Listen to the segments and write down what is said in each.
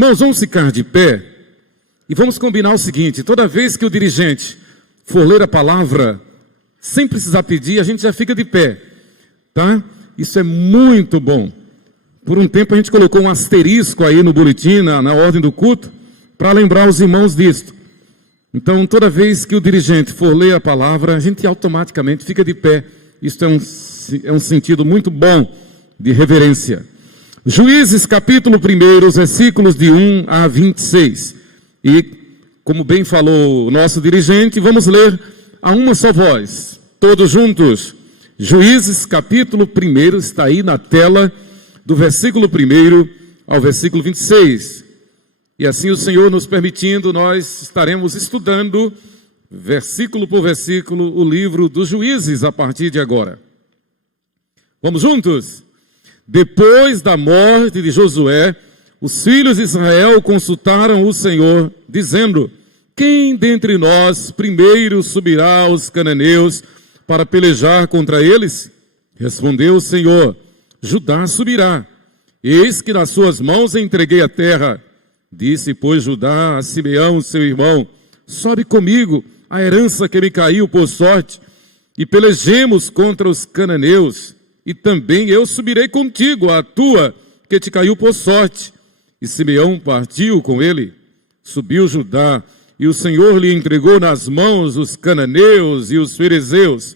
Irmãos, vamos ficar de pé e vamos combinar o seguinte: toda vez que o dirigente for ler a palavra, sem precisar pedir, a gente já fica de pé, tá? Isso é muito bom. Por um tempo a gente colocou um asterisco aí no boletim, na ordem do culto, para lembrar os irmãos disto. Então, toda vez que o dirigente for ler a palavra, a gente automaticamente fica de pé. Isso é um sentido muito bom de reverência. Juízes capítulo 1, versículos de 1 a 26. E, como bem falou o nosso dirigente, vamos ler a uma só voz, todos juntos. Juízes capítulo 1, está aí na tela, do versículo 1 ao versículo 26. E assim o Senhor nos permitindo, nós estaremos estudando, versículo por versículo, o livro dos Juízes a partir de agora. Vamos juntos? Depois da morte de Josué, os filhos de Israel consultaram o Senhor, dizendo: quem dentre nós primeiro subirá aos cananeus para pelejar contra eles? Respondeu o Senhor: Judá subirá. Eis que nas suas mãos entreguei a terra. Disse, pois, Judá a Simeão, seu irmão: sobe comigo a herança que me caiu por sorte, e pelejemos contra os cananeus. E também eu subirei contigo a tua, que te caiu por sorte. E Simeão partiu com ele. Subiu Judá, e o Senhor lhe entregou nas mãos os cananeus e os ferezeus.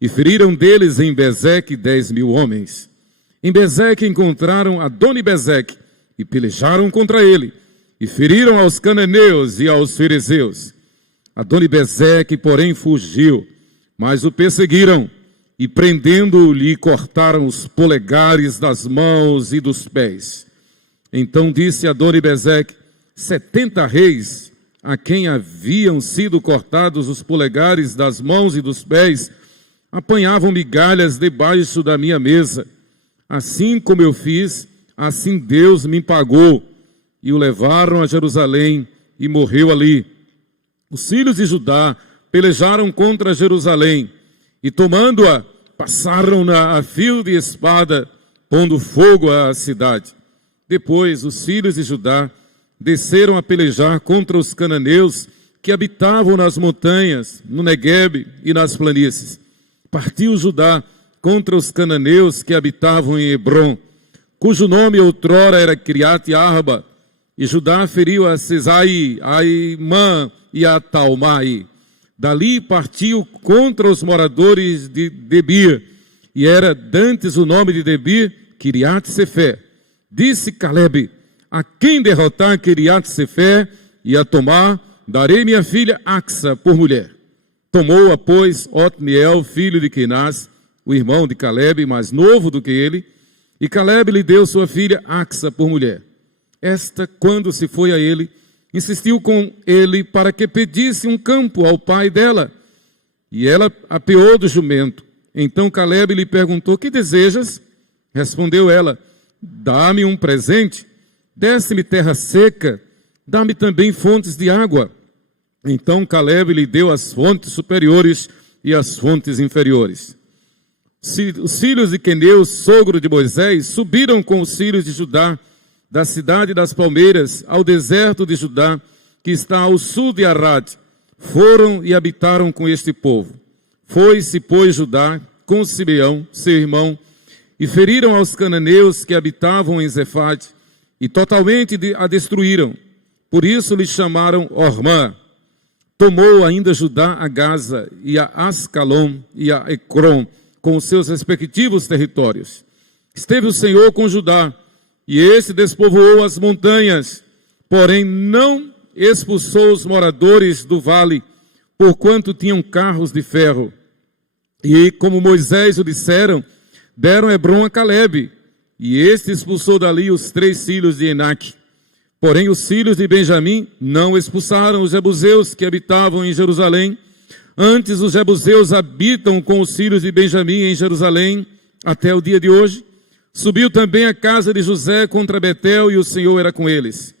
E feriram deles em Bezeque 10.000 homens. Em Bezeque encontraram Adoni-Bezeque, e pelejaram contra ele, e feriram aos cananeus e aos ferezeus. Adoni-Bezeque, porém, fugiu, mas o perseguiram, e prendendo-o, lhe cortaram os polegares das mãos e dos pés. Então disse Adoni-Bezeque: 70 reis, a quem haviam sido cortados os polegares das mãos e dos pés, apanhavam migalhas debaixo da minha mesa. Assim como eu fiz, assim Deus me pagou. E o levaram a Jerusalém e morreu ali. Os filhos de Judá pelejaram contra Jerusalém e, tomando-a, passaram-na a fio de espada, pondo fogo à cidade. Depois os filhos de Judá desceram a pelejar contra os cananeus que habitavam nas montanhas, no Neguebe e nas planícies. Partiu Judá contra os cananeus que habitavam em Hebrom, cujo nome outrora era Criate-Arba, e Judá feriu a Sesai, a Imã e a Talmai. Dali partiu contra os moradores de Debir, e era dantes o nome de Debir, Kiriat-Sefé. Disse Calebe: a quem derrotar Kiriat-Sefé e a tomar, darei minha filha Axa por mulher. Tomou-a, pois, Otniel, filho de Quenaz, o irmão de Calebe, mais novo do que ele, e Calebe lhe deu sua filha Axa por mulher. Esta, quando se foi a ele, insistiu com ele para que pedisse um campo ao pai dela, e ela apeou do jumento. Então Calebe lhe perguntou: que desejas? Respondeu ela: dá-me um presente, desce-me terra seca, dá-me também fontes de água. Então Calebe lhe deu as fontes superiores e as fontes inferiores. Os filhos de Queneu, sogro de Moisés, subiram com os filhos de Judá, da cidade das palmeiras, ao deserto de Judá, que está ao sul de Arad. Foram e habitaram com este povo. Foi-se, pois, Judá com Simeão, seu irmão, e feriram aos cananeus que habitavam em Zefade, e totalmente a destruíram. Por isso lhe chamaram Ormá. Tomou ainda Judá a Gaza, e a Ascalon, e a Ecrom, com os seus respectivos territórios. Esteve o Senhor com Judá, e este despovoou as montanhas, porém não expulsou os moradores do vale, porquanto tinham carros de ferro. E, como Moisés o disseram, deram Hebrom a Calebe, e este expulsou dali os 3 filhos de Enaque. Porém os filhos de Benjamim não expulsaram os jebuseus que habitavam em Jerusalém. Antes os jebuseus habitam com os filhos de Benjamim em Jerusalém até o dia de hoje. Subiu também a casa de José contra Betel, e o Senhor era com eles.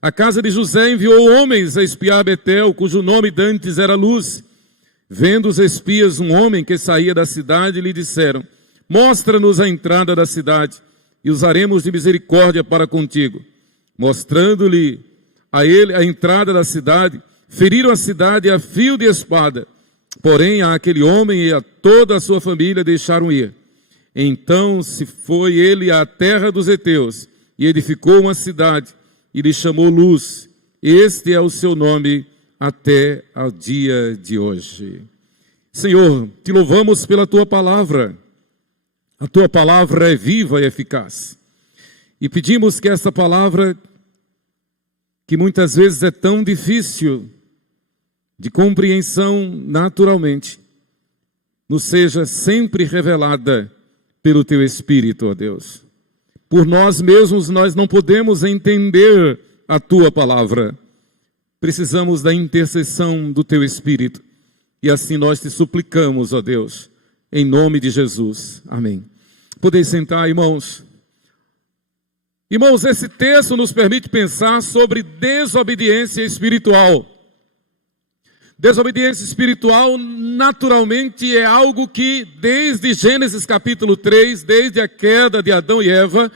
A casa de José enviou homens a espiar Betel, cujo nome dantes era Luz. Vendo os espias um homem que saía da cidade, lhe disseram: mostra-nos a entrada da cidade, e usaremos de misericórdia para contigo. mostrando-lhe a ele a entrada da cidade, feriram a cidade a fio de espada. Porém, a aquele homem e a toda a sua família deixaram ir. Então se foi ele à terra dos heteus, e edificou uma cidade, e lhe chamou Luz. Este é o seu nome até ao dia de hoje. Senhor, te louvamos pela tua palavra. A tua palavra é viva e eficaz. E pedimos que essa palavra, que muitas vezes é tão difícil de compreensão naturalmente, nos seja sempre revelada pelo teu Espírito, ó Deus. Por nós mesmos nós não podemos entender a tua palavra. Precisamos da intercessão do teu Espírito. E assim nós te suplicamos, ó Deus, em nome de Jesus. Amém. Podeis sentar, irmãos. Irmãos, esse texto nos permite pensar sobre desobediência espiritual. Desobediência espiritual, naturalmente, é algo que, desde Gênesis capítulo 3, desde a queda de Adão e Eva,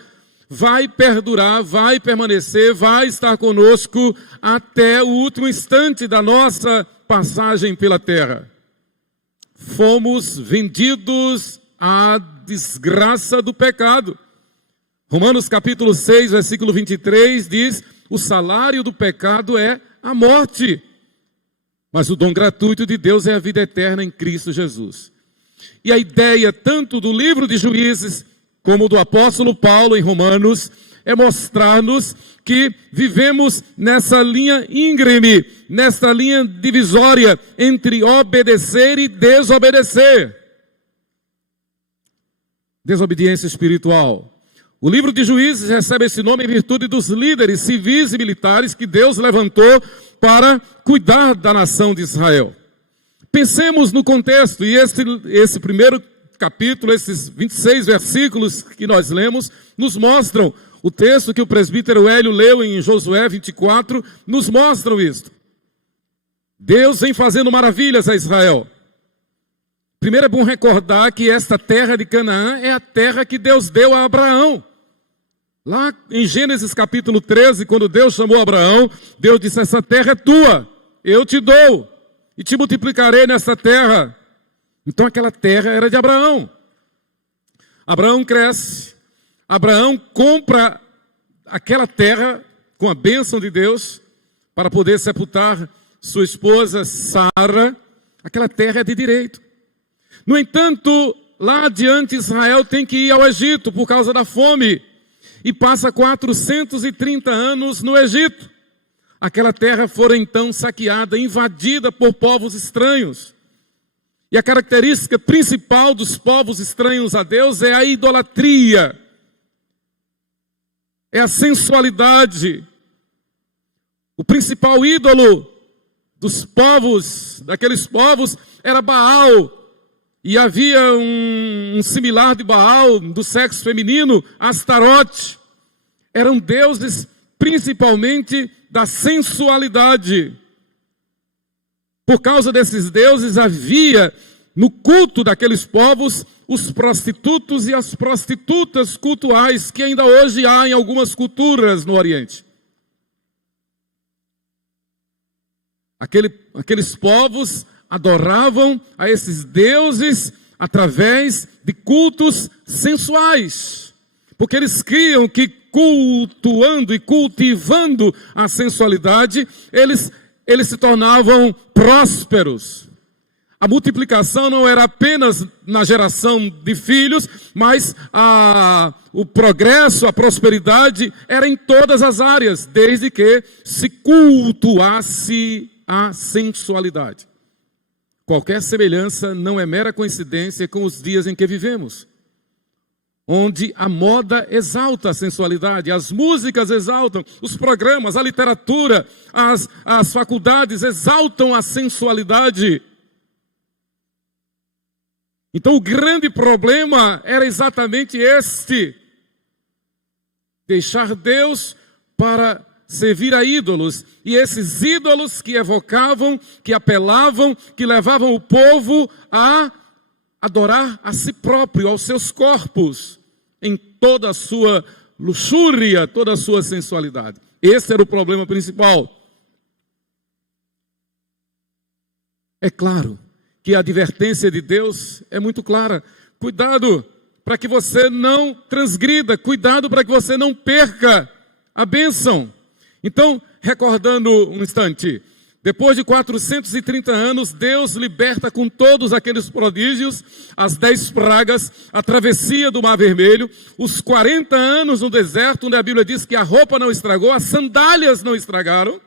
vai perdurar, vai permanecer, vai estar conosco até o último instante da nossa passagem pela terra. Fomos vendidos à desgraça do pecado. Romanos capítulo 6, versículo 23 diz: o salário do pecado é a morte, mas o dom gratuito de Deus é a vida eterna em Cristo Jesus. E a ideia tanto do livro de Juízes como do apóstolo Paulo em Romanos é mostrar-nos que vivemos nessa linha íngreme, nessa linha divisória entre obedecer e desobedecer. Desobediência espiritual. O livro de Juízes recebe esse nome em virtude dos líderes civis e militares que Deus levantou para cuidar da nação de Israel. Pensemos no contexto, e esse primeiro capítulo, esses 26 versículos que nós lemos, nos mostram, o texto que o presbítero Hélio leu em Josué 24, nos mostram isto. Deus vem fazendo maravilhas a Israel. Primeiro é bom recordar que esta terra de Canaã é a terra que Deus deu a Abraão. Lá em Gênesis capítulo 13, quando Deus chamou Abraão, Deus disse: essa terra é tua, eu te dou, e te multiplicarei nessa terra. Então aquela terra era de Abraão. Abraão cresce, Abraão compra aquela terra com a bênção de Deus, para poder sepultar sua esposa Sara. Aquela terra é de direito. No entanto, lá adiante Israel tem que ir ao Egito por causa da fome. E passa 430 anos no Egito. Aquela terra fora então saqueada, invadida por povos estranhos. E a característica principal dos povos estranhos a Deus é a idolatria. É a sensualidade. O principal ídolo dos povos, daqueles povos, era Baal. E havia um similar de Baal, do sexo feminino, Astarote. Eram deuses principalmente da sensualidade. Por causa desses deuses havia no culto daqueles povos os prostitutos e as prostitutas cultuais, que ainda hoje há em algumas culturas no Oriente. Aqueles povos adoravam a esses deuses através de cultos sensuais, porque eles criam que cultuando e cultivando a sensualidade, eles se tornavam prósperos. A multiplicação não era apenas na geração de filhos, mas o progresso, a prosperidade era em todas as áreas, desde que se cultuasse a sensualidade. Qualquer semelhança não é mera coincidência com os dias em que vivemos, onde a moda exalta a sensualidade, as músicas exaltam, os programas, a literatura, as faculdades exaltam a sensualidade. Então o grande problema era exatamente este: deixar Deus para servir a ídolos, e esses ídolos que evocavam, que apelavam, que levavam o povo a adorar a si próprio, aos seus corpos, em toda a sua luxúria, toda a sua sensualidade. Esse era o problema principal. É claro que a advertência de Deus é muito clara. Cuidado para que você não transgrida, cuidado para que você não perca a bênção. Então, recordando um instante, depois de 430 anos, Deus liberta com todos aqueles prodígios, as 10 pragas, a travessia do Mar Vermelho, os 40 anos no deserto, onde a Bíblia diz que a roupa não estragou, as sandálias não estragaram.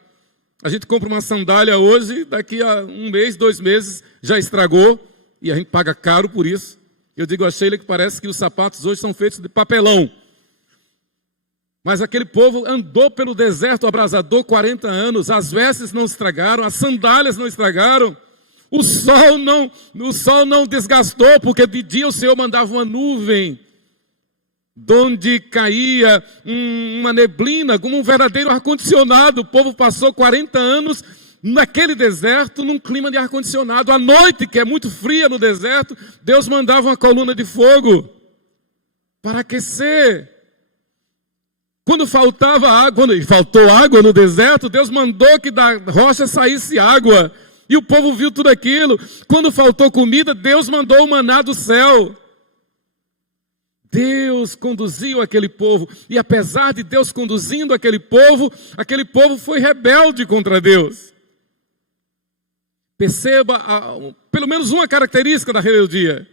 A gente compra uma sandália hoje, daqui a 1 mês, 2 meses, já estragou, e a gente paga caro por isso. Eu digo a Sheila que parece que os sapatos hoje são feitos de papelão. Mas aquele povo andou pelo deserto abrasador 40 anos, as vestes não estragaram, as sandálias não estragaram, o sol não desgastou, porque de dia o Senhor mandava uma nuvem, de onde caía uma neblina, como um verdadeiro ar-condicionado. O povo passou 40 anos naquele deserto, num clima de ar-condicionado. À noite, que é muito fria no deserto, Deus mandava uma coluna de fogo para aquecer. Quando faltava água, quando faltou água no deserto, Deus mandou que da rocha saísse água. E o povo viu tudo aquilo. Quando faltou comida, Deus mandou o maná do céu. Deus conduziu aquele povo, e apesar de Deus conduzindo aquele povo foi rebelde contra Deus. Perceba pelo menos uma característica da rebeldia.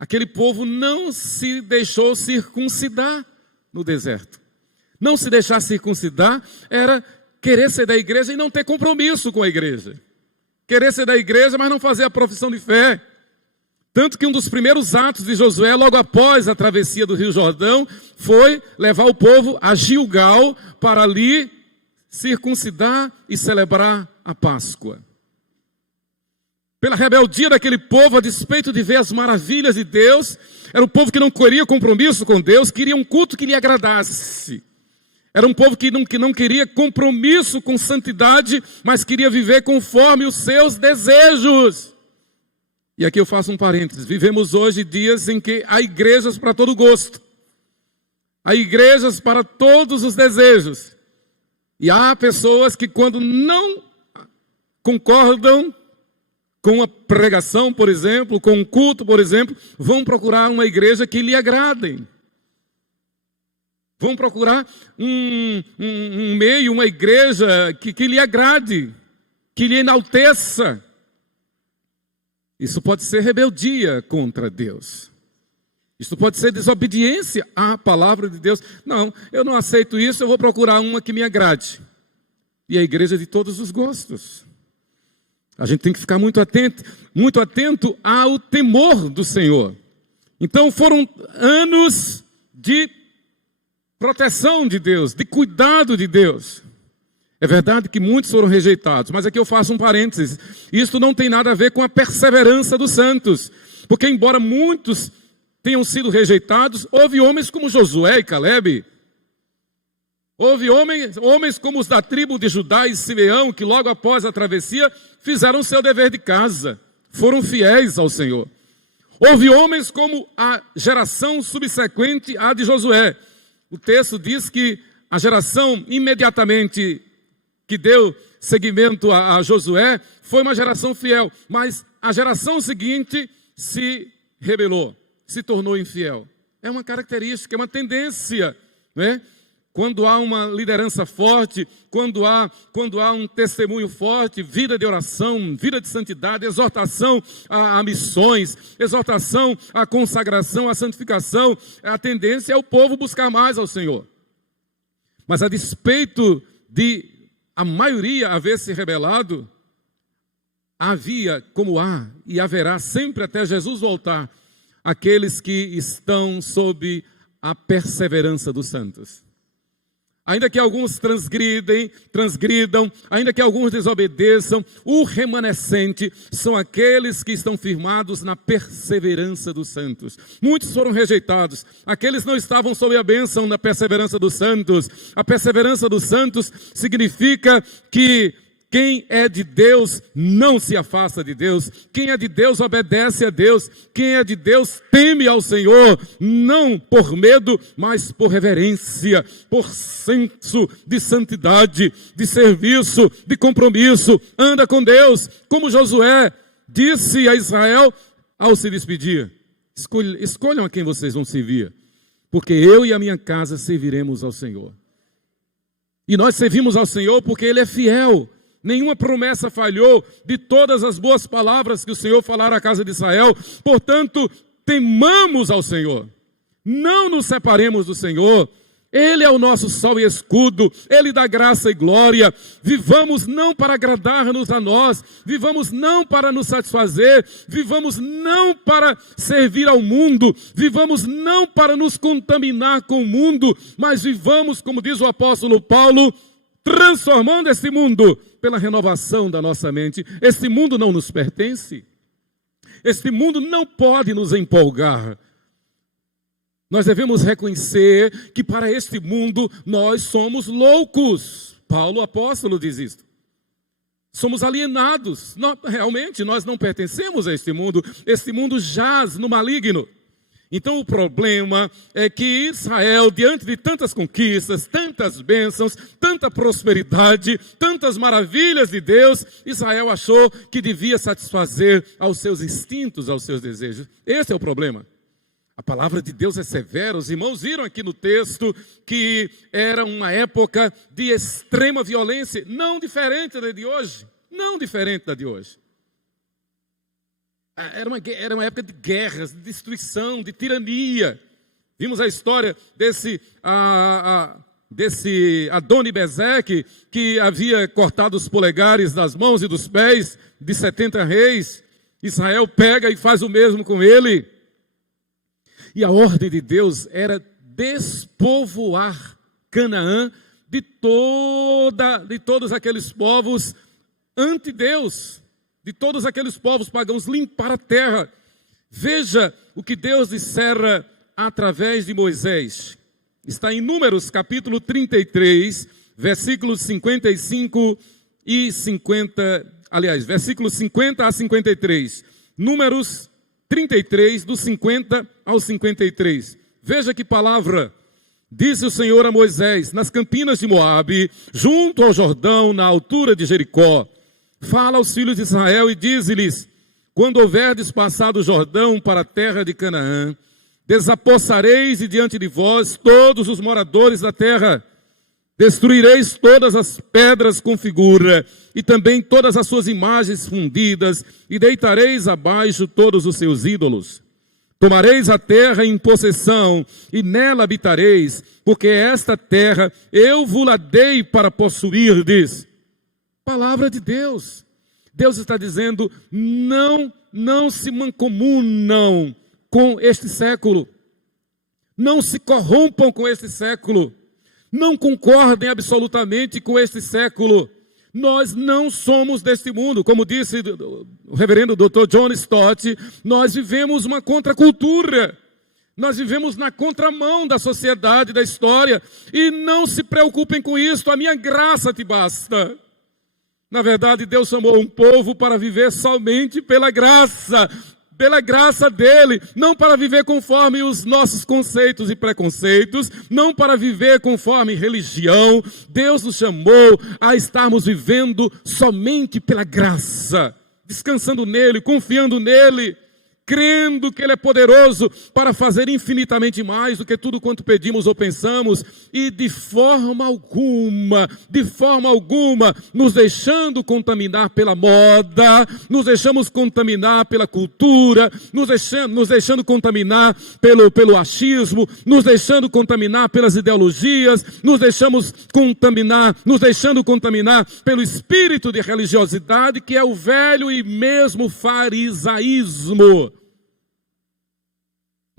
Aquele povo não se deixou circuncidar no deserto. Não se deixar circuncidar era querer ser da igreja e não ter compromisso com a igreja. Querer ser da igreja, mas não fazer a profissão de fé. Tanto que um dos primeiros atos de Josué, logo após a travessia do Rio Jordão, foi levar o povo a Gilgal para ali circuncidar e celebrar a Páscoa. Pela rebeldia daquele povo, a despeito de ver as maravilhas de Deus, era um povo que não queria compromisso com Deus, queria um culto que lhe agradasse. Era um povo que não queria compromisso com santidade, mas queria viver conforme os seus desejos. E aqui eu faço um parênteses. Vivemos hoje dias em que há igrejas para todo gosto. Há igrejas para todos os desejos. E há pessoas que quando não concordam com a pregação, por exemplo, com um culto, por exemplo, vão procurar uma igreja que lhe agradem. Vão procurar um meio, uma igreja que lhe agrade, que lhe enalteça. Isso pode ser rebeldia contra Deus. Isso pode ser desobediência à palavra de Deus. Não, eu não aceito isso, eu vou procurar uma que me agrade. E a igreja é de todos os gostos. A gente tem que ficar muito atento ao temor do Senhor. Então foram anos de proteção de Deus, de cuidado de Deus. É verdade que muitos foram rejeitados, mas aqui eu faço um parênteses. Isso não tem nada a ver com a perseverança dos santos. Porque embora muitos tenham sido rejeitados, houve homens como Josué e Calebe. Houve homens como os da tribo de Judá e Simeão, que logo após a travessia fizeram seu dever de casa. Foram fiéis ao Senhor. Houve homens como a geração subsequente à de Josué. O texto diz que a geração imediatamente que deu seguimento a Josué foi uma geração fiel, mas a geração seguinte se rebelou, se tornou infiel. É uma característica, é uma tendência, né? Quando há uma liderança forte, quando há um testemunho forte, vida de oração, vida de santidade, exortação a missões, exortação à consagração, à santificação, a tendência é o povo buscar mais ao Senhor. Mas a despeito de a maioria haver se rebelado, havia, como há e haverá sempre até Jesus voltar, aqueles que estão sob a perseverança dos santos. Ainda que alguns transgridam, ainda que alguns desobedeçam, o remanescente são aqueles que estão firmados na perseverança dos santos. Muitos foram rejeitados, aqueles não estavam sob a bênção da perseverança dos santos. A perseverança dos santos significa que Quem é de Deus não se afasta de Deus. Quem é de Deus obedece a Deus. Quem é de Deus teme ao Senhor, não por medo, mas por reverência, por senso de santidade, de serviço, de compromisso. Anda com Deus, como Josué disse a Israel ao se despedir: escolham a quem vocês vão servir, porque eu e a minha casa serviremos ao Senhor. E nós servimos ao Senhor porque Ele é fiel. Nenhuma promessa falhou de todas as boas palavras que o Senhor falara à casa de Israel. Portanto, temamos ao Senhor. Não nos separemos do Senhor. Ele é o nosso sol e escudo. Ele dá graça e glória. Vivamos não para agradar-nos a nós. Vivamos não para nos satisfazer. Vivamos não para servir ao mundo. Vivamos não para nos contaminar com o mundo. Mas vivamos, como diz o apóstolo Paulo, transformando esse mundo pela renovação da nossa mente. Este mundo não nos pertence. Este mundo não pode nos empolgar. Nós devemos reconhecer que para este mundo nós somos loucos. Paulo, apóstolo, diz isto. Somos alienados. Realmente nós não pertencemos a este mundo. Este mundo jaz no maligno. Então o problema é que Israel, diante de tantas conquistas, tantas bênçãos, tanta prosperidade, tantas maravilhas de Deus, Israel achou que devia satisfazer aos seus instintos, aos seus desejos. Esse é o problema. A palavra de Deus é severa. Os irmãos viram aqui no texto que era uma época de extrema violência, não diferente da de hoje. Não diferente da de hoje. Era uma época de guerras, de destruição, de tirania. Vimos a história desse Adoni-Bezeque, que havia cortado os polegares das mãos e dos pés de 70 reis. Israel pega e faz o mesmo com ele. E a ordem de Deus era despovoar Canaã de todos aqueles povos anti-Deus. De todos aqueles povos pagãos, limpar a terra. Veja o que Deus dissera através de Moisés. Está em Números capítulo 33, versículos 55 e 50, versículos 50 a 53. Números 33, do 50 ao 53. Veja que palavra. Disse o Senhor a Moisés: nas campinas de Moabe, junto ao Jordão, na altura de Jericó, fala aos filhos de Israel e dize-lhes: quando houverdes passado o Jordão para a terra de Canaã, desapossareis de diante de vós todos os moradores da terra, destruireis todas as pedras com figura, e também todas as suas imagens fundidas, e deitareis abaixo todos os seus ídolos. Tomareis a terra em possessão, e nela habitareis, porque esta terra eu vos-la dei para possuirdes. Palavra de Deus. Deus está dizendo: não se mancomunam com este século. Não se corrompam com este século. Não concordem absolutamente com este século. Nós não somos deste mundo. Como disse o reverendo Dr. John Stott, nós vivemos uma contracultura. Nós vivemos na contramão da sociedade, da história. E não se preocupem com isso. A minha graça te basta. Na verdade, Deus chamou um povo para viver somente pela graça dele, não para viver conforme os nossos conceitos e preconceitos, não para viver conforme religião. Deus nos chamou a estarmos vivendo somente pela graça, descansando nele, confiando nele, crendo que Ele é poderoso para fazer infinitamente mais do que tudo quanto pedimos ou pensamos, e de forma alguma, nos deixando contaminar pela moda, nos deixamos contaminar pela cultura, nos deixando contaminar pelo achismo, nos deixando contaminar pelas ideologias, nos deixando contaminar pelo espírito de religiosidade, que é o velho e mesmo farisaísmo.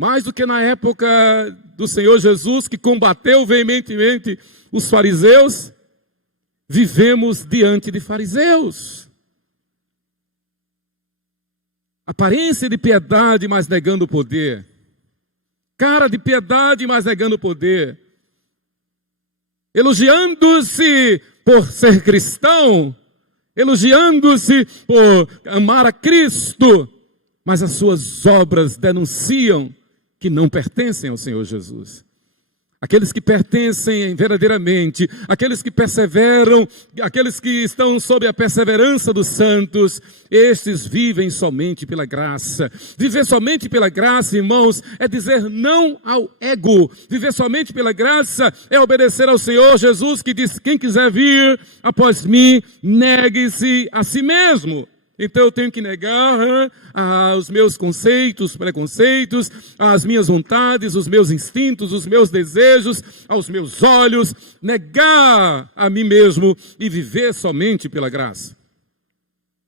Mais do que na época do Senhor Jesus, que combateu veementemente os fariseus, vivemos diante de fariseus. Aparência de piedade, mas negando o poder. Cara de piedade, mas negando o poder. Elogiando-se por ser cristão elogiando-se por amar a Cristo, mas as suas obras denunciam que não pertencem ao Senhor Jesus. Aqueles que pertencem verdadeiramente, aqueles que perseveram, aqueles que estão sob a perseverança dos santos, estes vivem somente pela graça. Viver somente pela graça, irmãos, é dizer não ao ego. Viver somente pela graça é obedecer ao Senhor Jesus, que diz: quem quiser vir após mim, negue-se a si mesmo. Então eu tenho que negar os meus conceitos, preconceitos, as minhas vontades, os meus instintos, os meus desejos, aos meus olhos, negar a mim mesmo e viver somente pela graça.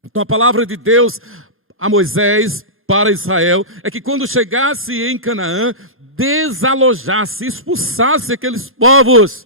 Então a palavra de Deus a Moisés para Israel é que quando chegasse em Canaã, desalojasse, expulsasse aqueles povos,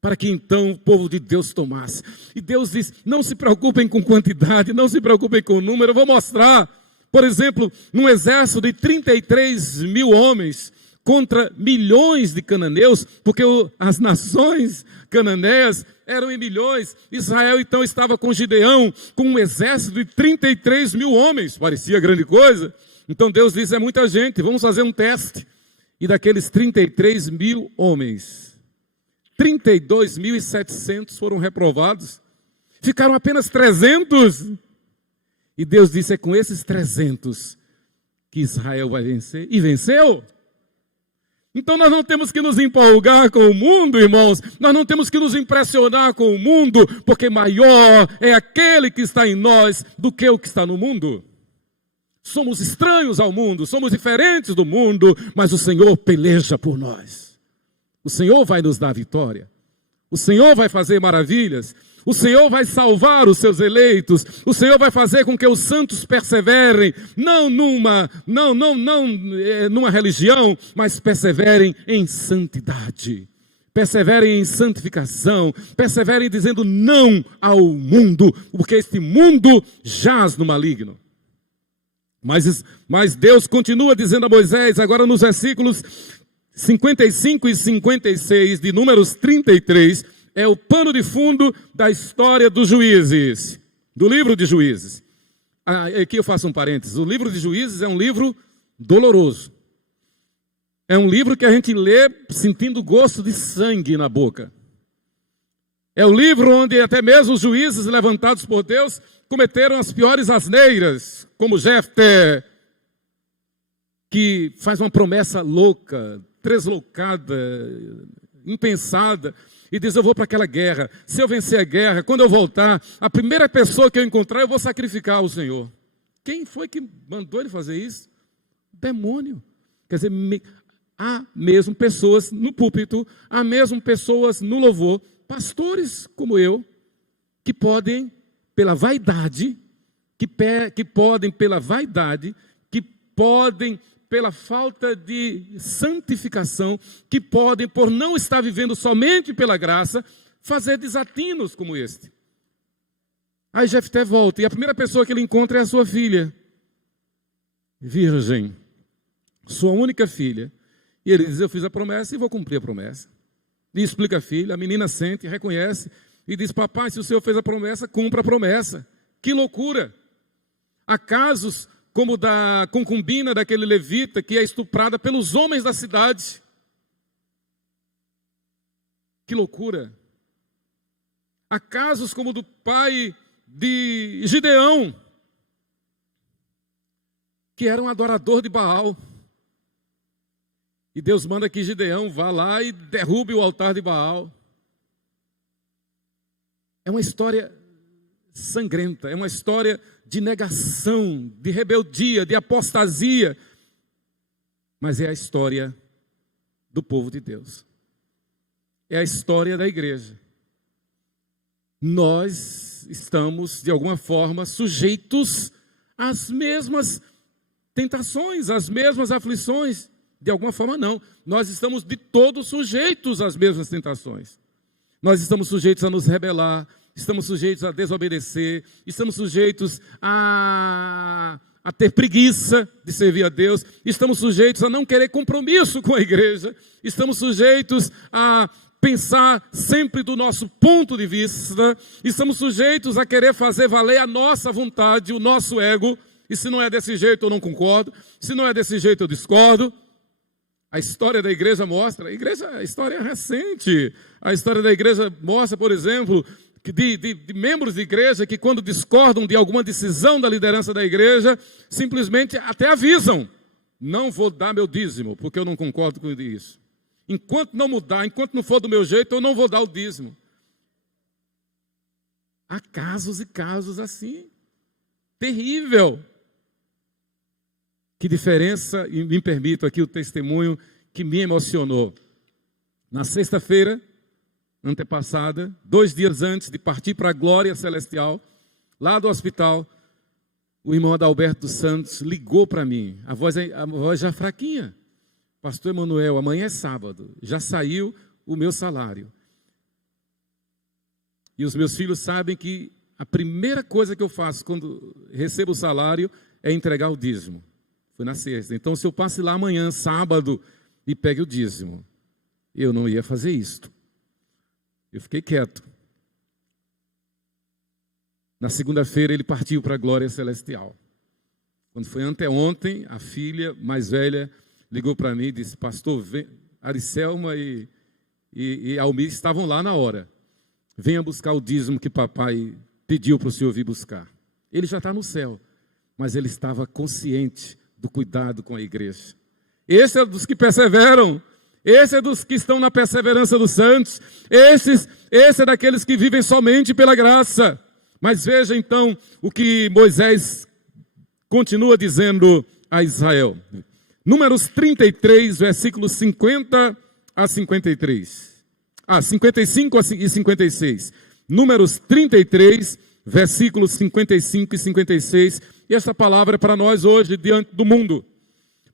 para que então o povo de Deus tomasse. E Deus diz: não se preocupem com quantidade, não se preocupem com o número. Eu vou mostrar, por exemplo, num exército de 33 mil homens contra milhões de cananeus, porque as nações cananeias eram em milhões. Israel então estava com Gideão, com um exército de 33 mil homens. Parecia grande coisa. Então Deus disse: é muita gente, vamos fazer um teste. E daqueles 33 mil homens, 32.700 foram reprovados, ficaram apenas 300, e Deus disse: é com esses 300 que Israel vai vencer, e venceu. Então nós não temos que nos empolgar com o mundo, irmãos, nós não temos que nos impressionar com o mundo, porque maior é aquele que está em nós do que o que está no mundo. Somos estranhos ao mundo, somos diferentes do mundo, mas o Senhor peleja por nós. O Senhor vai nos dar vitória. O Senhor vai fazer maravilhas. O Senhor vai salvar os seus eleitos. O Senhor vai fazer com que os santos perseverem, não numa religião, mas perseverem em santidade. Perseverem em santificação. Perseverem dizendo não ao mundo, porque este mundo jaz no maligno. Mas Deus continua dizendo a Moisés, agora nos versículos 55 e 56 de Números 33, é o pano de fundo da história dos juízes, do livro de Juízes. Aqui eu faço um parênteses: o livro de Juízes é um livro doloroso. É um livro que a gente lê sentindo gosto de sangue na boca. É o livro onde até mesmo os juízes levantados por Deus cometeram as piores asneiras, como Jefté, que faz uma promessa louca, deslocada, impensada, e diz: eu vou para aquela guerra. Se eu vencer a guerra, quando eu voltar, a primeira pessoa que eu encontrar, eu vou sacrificar ao Senhor. Quem foi que mandou ele fazer isso? Demônio. Quer dizer, há mesmo pessoas no púlpito, há mesmo pessoas no louvor, pastores como eu, que podem, pela vaidade, que podem pela falta de santificação, que podem, por não estar vivendo somente pela graça, fazer desatinos como este. Aí Jefté volta, e a primeira pessoa que ele encontra é a sua filha, virgem, sua única filha. E ele diz: eu fiz a promessa e vou cumprir a promessa. E explica a filha, a menina sente, reconhece, e diz: papai, se o Senhor fez a promessa, cumpra a promessa. Que loucura! Há casos como da concubina daquele levita que é estuprada pelos homens da cidade. Que loucura! Há casos como do pai de Gideão, que era um adorador de Baal. E Deus manda que Gideão vá lá e derrube o altar de Baal. É uma história sangrenta, é uma história de negação, de rebeldia, de apostasia, mas é a história do povo de Deus. É a história da igreja. Nós estamos, de alguma forma, sujeitos às mesmas tentações, às mesmas aflições. De alguma forma, não. Nós estamos de todo sujeitos às mesmas tentações. Nós estamos sujeitos a nos rebelar, estamos sujeitos a desobedecer, estamos sujeitos a ter preguiça de servir a Deus, estamos sujeitos a não querer compromisso com a igreja, estamos sujeitos a pensar sempre do nosso ponto de vista, estamos sujeitos a querer fazer valer a nossa vontade, o nosso ego, e se não é desse jeito eu não concordo, se não é desse jeito eu discordo. A história da igreja mostra, a história é recente, a história da igreja mostra, por exemplo, de membros de igreja que quando discordam de alguma decisão da liderança da igreja, simplesmente até avisam, não vou dar meu dízimo, porque eu não concordo com isso. Enquanto não mudar, enquanto não for do meu jeito, eu não vou dar o dízimo. Há casos e casos assim, terrível. Que diferença, e me permito aqui o testemunho que me emocionou. Na sexta-feira, antepassada, 2 dias antes de partir para a glória celestial, lá do hospital, o irmão Adalberto dos Santos ligou para mim, a voz já fraquinha. Pastor Emanuel, amanhã é sábado, já saiu o meu salário. E os meus filhos sabem que a primeira coisa que eu faço quando recebo o salário é entregar o dízimo. Foi na sexta. Então, se eu passe lá amanhã, sábado, e pegue o dízimo, eu não ia fazer isto. Eu fiquei quieto. Na segunda-feira, ele partiu para a glória celestial. Quando foi anteontem, a filha mais velha ligou para mim e disse, pastor, Aricelma e Almir estavam lá na hora. Venha buscar o dízimo que papai pediu para o senhor vir buscar. Ele já está no céu, mas ele estava consciente do cuidado com a igreja. Esse é dos que perseveram, esse é dos que estão na perseverança dos santos, esse é daqueles que vivem somente pela graça. Mas veja então o que Moisés continua dizendo a Israel. Números 33, versículos 50 a 53. 55 e 56. Números 33, versículos 55 e 56. E esta palavra é para nós hoje, diante do mundo.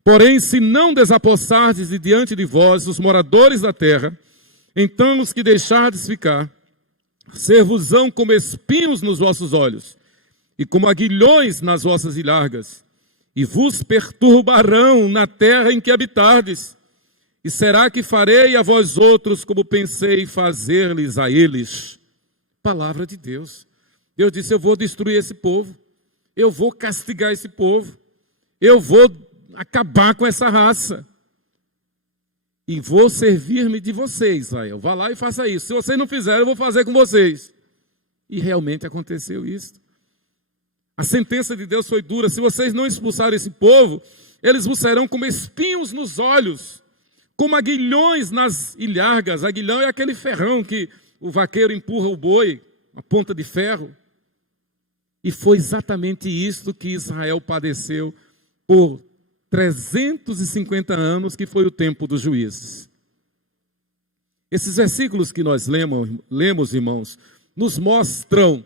Porém, se não desapossardes de diante de vós os moradores da terra, então os que deixardes ficar, ser-vos-ão como espinhos nos vossos olhos, e como aguilhões nas vossas ilhargas, e vos perturbarão na terra em que habitardes. E será que farei a vós outros como pensei fazer-lhes a eles? Palavra de Deus. Deus disse, eu vou destruir esse povo. Eu vou castigar esse povo. Eu vou acabar com essa raça. E vou servir-me de vocês, Israel. Vá lá e faça isso. Se vocês não fizerem, eu vou fazer com vocês. E realmente aconteceu isso. A sentença de Deus foi dura. Se vocês não expulsarem esse povo, eles vos serão como espinhos nos olhos, como aguilhões nas ilhargas. Aguilhão é aquele ferrão que o vaqueiro empurra o boi, a ponta de ferro. E foi exatamente isso que Israel padeceu por 350 anos, que foi o tempo dos juízes. Esses versículos que nós lemos, irmãos, nos mostram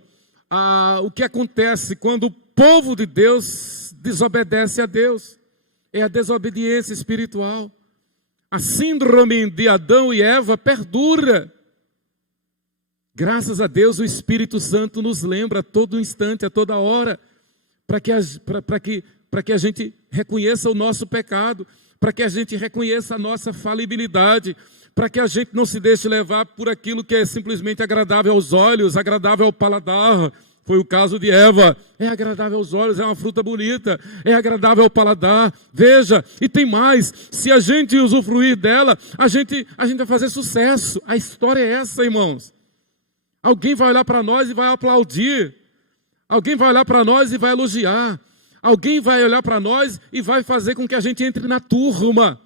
o que acontece quando o povo de Deus desobedece a Deus. É a desobediência espiritual. A síndrome de Adão e Eva perdura. Graças a Deus, o Espírito Santo nos lembra a todo instante, a toda hora, para que a gente reconheça o nosso pecado, para que a gente reconheça a nossa falibilidade, para que a gente não se deixe levar por aquilo que é simplesmente agradável aos olhos, agradável ao paladar. Foi o caso de Eva. É agradável aos olhos, é uma fruta bonita, é agradável ao paladar. Veja, e tem mais, se a gente usufruir dela, a gente vai fazer sucesso. A história é essa, irmãos. Alguém vai olhar para nós e vai aplaudir. Alguém vai olhar para nós e vai elogiar. Alguém vai olhar para nós e vai fazer com que a gente entre na turma.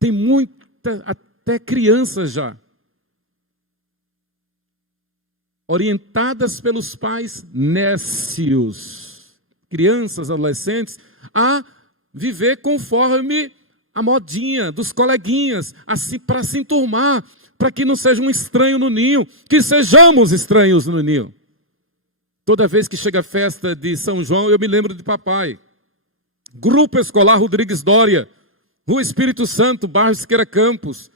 Tem muita, até crianças já, orientadas pelos pais nécios, crianças, adolescentes, a viver conforme a modinha dos coleguinhas, assim, para se enturmar, para que não seja um estranho no ninho, que sejamos estranhos no ninho. Toda vez que chega a festa de São João, eu me lembro de papai. Grupo Escolar Rodrigues Dória, Rua Espírito Santo, bairro Siqueira Campos.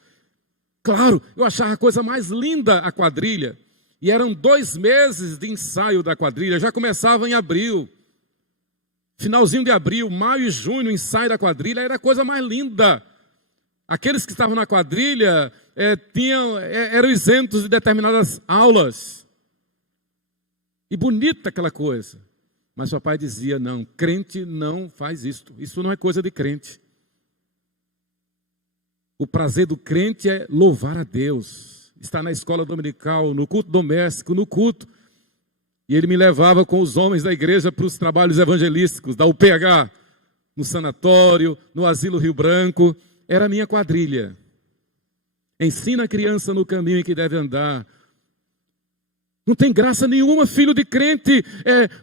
Claro, eu achava a coisa mais linda a quadrilha. E eram 2 meses de ensaio da quadrilha, já começava em abril. Finalzinho de abril, maio e junho, o ensaio da quadrilha era a coisa mais linda. Aqueles que estavam na quadrilha eram isentos de determinadas aulas. E bonita aquela coisa. Mas papai dizia, não, crente não faz isto. Isso não é coisa de crente. O prazer do crente é louvar a Deus. Estar na escola dominical, no culto doméstico, no culto. E ele me levava com os homens da igreja para os trabalhos evangelísticos, da UPH, no sanatório, no Asilo Rio Branco. Era a minha quadrilha. Ensina a criança no caminho em que deve andar. Não tem graça nenhuma, filho de crente,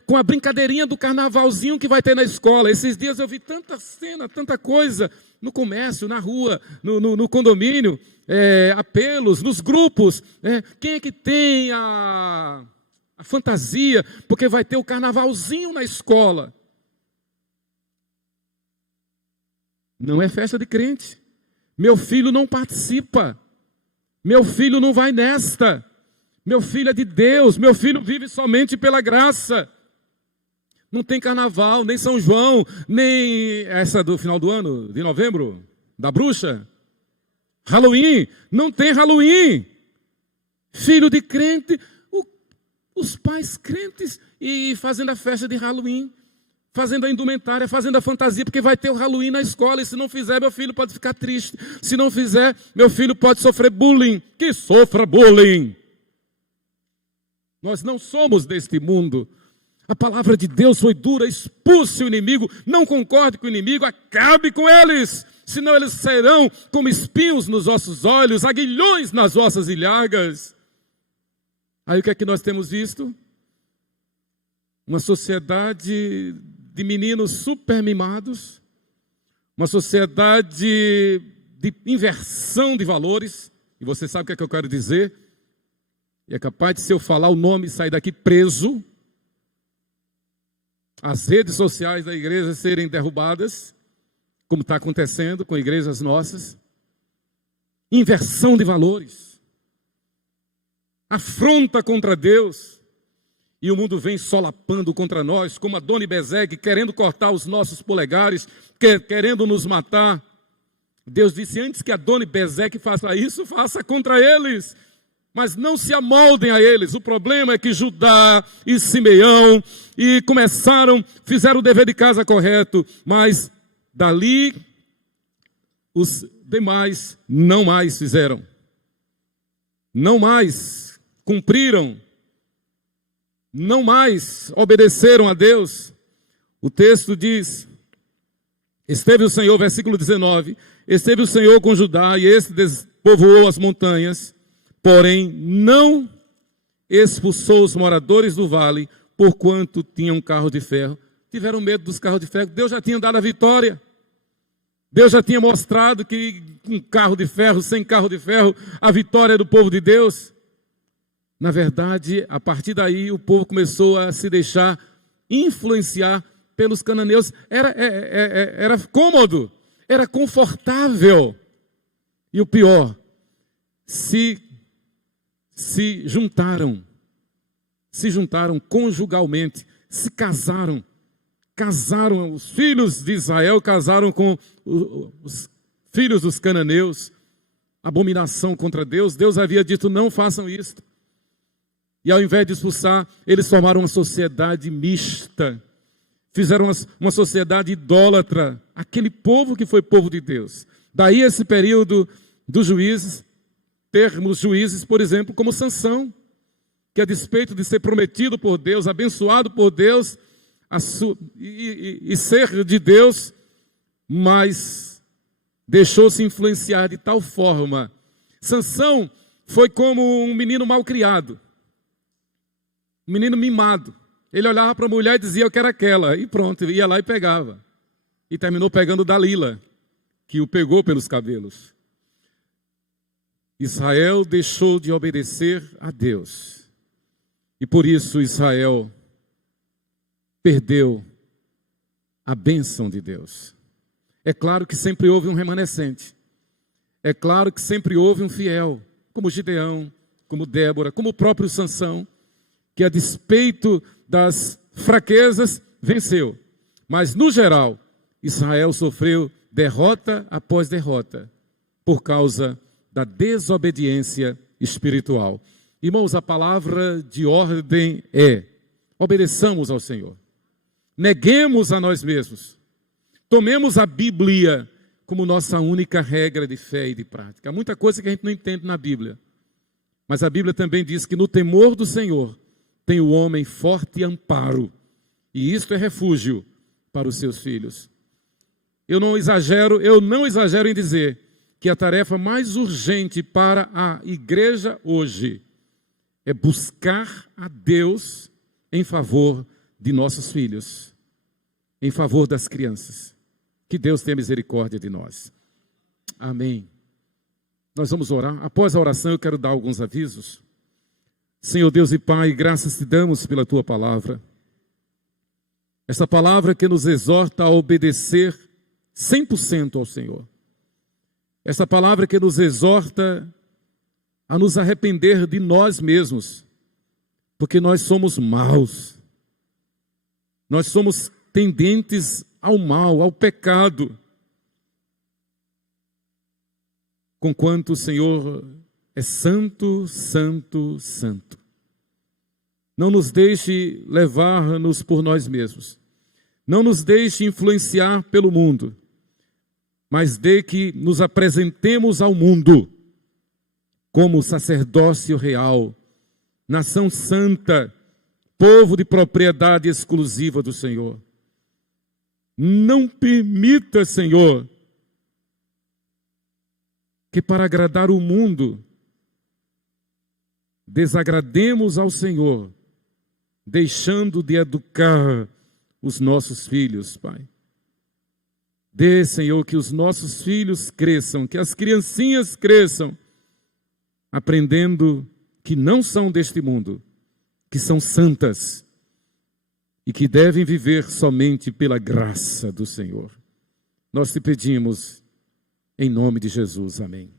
com a brincadeirinha do carnavalzinho que vai ter na escola. Esses dias eu vi tanta cena, tanta coisa, no comércio, na rua, no condomínio, apelos, nos grupos. Quem é que tem a fantasia? Porque vai ter o carnavalzinho na escola. Não é festa de crente. Meu filho não participa. Meu filho não vai nesta. Meu filho é de Deus, meu filho vive somente pela graça. Não tem carnaval, nem São João, nem essa do final do ano, de novembro, da bruxa. Halloween, não tem Halloween. Filho de crente, os pais crentes e fazendo a festa de Halloween, fazendo a indumentária, fazendo a fantasia, porque vai ter o Halloween na escola, e se não fizer, meu filho pode ficar triste. Se não fizer, meu filho pode sofrer bullying. Que sofra bullying. Nós não somos deste mundo. A palavra de Deus foi dura, expulse o inimigo, não concorde com o inimigo, acabe com eles, senão eles serão como espinhos nos vossos olhos, aguilhões nas vossas ilhagas. Aí o que é que nós temos visto? Uma sociedade de meninos super mimados, uma sociedade de inversão de valores, e você sabe o que é que eu quero dizer? E é capaz de, se eu falar o nome, sair daqui preso, as redes sociais da igreja serem derrubadas, como está acontecendo com igrejas nossas. Inversão de valores, afronta contra Deus, e o mundo vem solapando contra nós, como Adoni Bezek, querendo cortar os nossos polegares, querendo nos matar. Deus disse, antes que Adoni Bezek faça isso, faça contra eles. Mas não se amoldem a eles. O problema é que Judá e Simeão fizeram o dever de casa correto, mas dali os demais não mais fizeram. Não mais cumpriram. Não mais obedeceram a Deus. O texto diz, esteve o Senhor, versículo 19, esteve o Senhor com Judá e este despovoou as montanhas, porém, não expulsou os moradores do vale, porquanto tinham carro de ferro. Tiveram medo dos carros de ferro. Deus já tinha dado a vitória. Deus já tinha mostrado que com carro de ferro, sem carro de ferro, a vitória é do povo de Deus. Na verdade, a partir daí, o povo começou a se deixar influenciar pelos cananeus. Era cômodo, era confortável. E o pior, se juntaram conjugalmente, se casaram, os filhos de Israel casaram com os filhos dos cananeus, abominação contra Deus. Deus havia dito, não façam isso. E ao invés de expulsar, eles formaram uma sociedade mista, fizeram uma sociedade idólatra, aquele povo que foi povo de Deus. Daí esse período dos juízes, termos juízes, por exemplo, como Sansão, que a despeito de ser prometido por Deus, abençoado por Deus, e ser de Deus, mas deixou-se influenciar de tal forma. Sansão foi como um menino mal criado, um menino mimado. Ele olhava para a mulher e dizia, eu quero aquela, e pronto, ia lá e pegava. E terminou pegando Dalila, que o pegou pelos cabelos. Israel deixou de obedecer a Deus. E por isso Israel perdeu a bênção de Deus. É claro que sempre houve um remanescente. É claro que sempre houve um fiel, como Gideão, como Débora, como o próprio Sansão, que a despeito das fraquezas venceu. Mas no geral, Israel sofreu derrota após derrota por causa da desobediência espiritual. Irmãos, a palavra de ordem é: obedeçamos ao Senhor. Neguemos a nós mesmos. Tomemos a Bíblia como nossa única regra de fé e de prática. Há muita coisa que a gente não entende na Bíblia. Mas a Bíblia também diz que no temor do Senhor tem o homem forte amparo. E isto é refúgio para os seus filhos. Eu não exagero em dizer que a tarefa mais urgente para a igreja hoje é buscar a Deus em favor de nossos filhos, em favor das crianças. Que Deus tenha misericórdia de nós. Amém. Nós vamos orar. Após a oração eu quero dar alguns avisos. Senhor Deus e Pai, graças te damos pela tua palavra. Essa palavra que nos exorta a obedecer 100% ao Senhor. Essa palavra que nos exorta a nos arrepender de nós mesmos, porque nós somos maus. Nós somos tendentes ao mal, ao pecado. Conquanto o Senhor é santo, santo, santo. Não nos deixe levar-nos por nós mesmos. Não nos deixe influenciar pelo mundo. Mas dê que nos apresentemos ao mundo como sacerdócio real, nação santa, povo de propriedade exclusiva do Senhor. Não permita, Senhor, que para agradar o mundo, desagrademos ao Senhor, deixando de educar os nossos filhos, Pai. Dê, Senhor, que os nossos filhos cresçam, que as criancinhas cresçam, aprendendo que não são deste mundo, que são santas e que devem viver somente pela graça do Senhor. Nós te pedimos, em nome de Jesus. Amém.